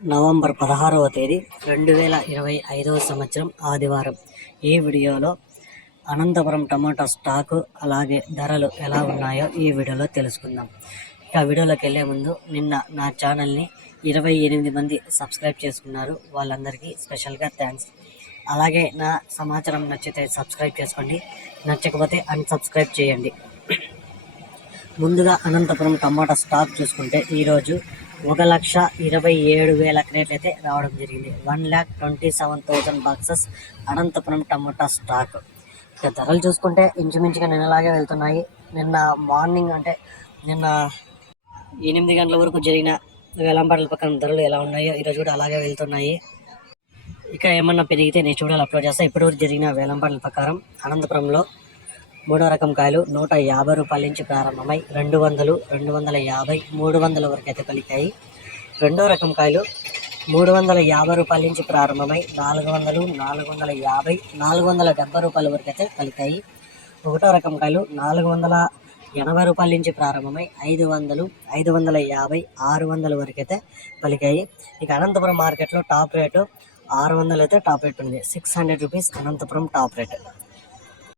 November పదహారవ తేదీ రెండు వేల ఇరవై ఐదవ సంవత్సరం ఆదివారం. ఈ వీడియోలో అనంతపురం టమాటా స్టాకు అలాగే ధరలు ఎలా ఉన్నాయో ఈ వీడియోలో తెలుసుకుందాం. ఇక వీడియోలోకి వెళ్ళే ముందు నిన్న నా ఛానల్ని ఇరవై ఎనిమిది మంది సబ్స్క్రైబ్ చేసుకున్నారు. వాళ్ళందరికీ స్పెషల్గా థ్యాంక్స్. అలాగే నా సమాచారం నచ్చితే సబ్స్క్రైబ్ చేసుకోండి. నచ్చకపోతే అన్సబ్స్క్రైబ్ చేయండి. ముందుగా అనంతపురం టమాటా స్టాక్ చూసుకుంటే ఈరోజు ఒక లక్ష ఇరవై ఏడు వేల క్రేట్లు అయితే రావడం జరిగింది. One lakh twenty seven thousand boxes Anantapuram టమాటా స్టాక్. ఇక ధరలు చూసుకుంటే ఇంచుమించుగా నిన్నలాగే వెళ్తున్నాయి. నిన్న మార్నింగ్ అంటే నిన్న ఎనిమిది గంటల వరకు జరిగిన వేలంపాటల పక్కన ధరలు ఎలా ఉన్నాయో ఈరోజు కూడా అలాగే వెళ్తున్నాయి. ఇక ఏమన్నా పెరిగితే నేను చూడాలి అప్లోడ్ చేస్తాను ఇప్పటివరకు జరిగిన వేలంపాటల ప్రకారం అనంతపురంలో మూడో రకం కాయలు నూట యాభై రూపాయల నుంచి ప్రారంభమై రెండు వందలు రెండు వందల యాభై మూడు వందల వరకు అయితే పలికాయి రెండో రకం కాయలు మూడు వందల యాభై రూపాయల నుంచి ప్రారంభమై నాలుగు వందలు నాలుగు వందల యాభై నాలుగు వందల డెబ్బై రూపాయల వరకు అయితే పలికాయి ఒకటో రకం కాయలు నాలుగు వందల ఎనభై రూపాయల నుంచి ప్రారంభమై ఐదు వందలు ఐదు వందల యాభై ఆరు వందల వరకు అయితే పలికాయి ఇక అనంతపురం మార్కెట్లో టాప్ రేటు ఆరు వందలు అయితే టాప్ రేట్ ఉంది. Six hundred rupees Anantapuram top rate.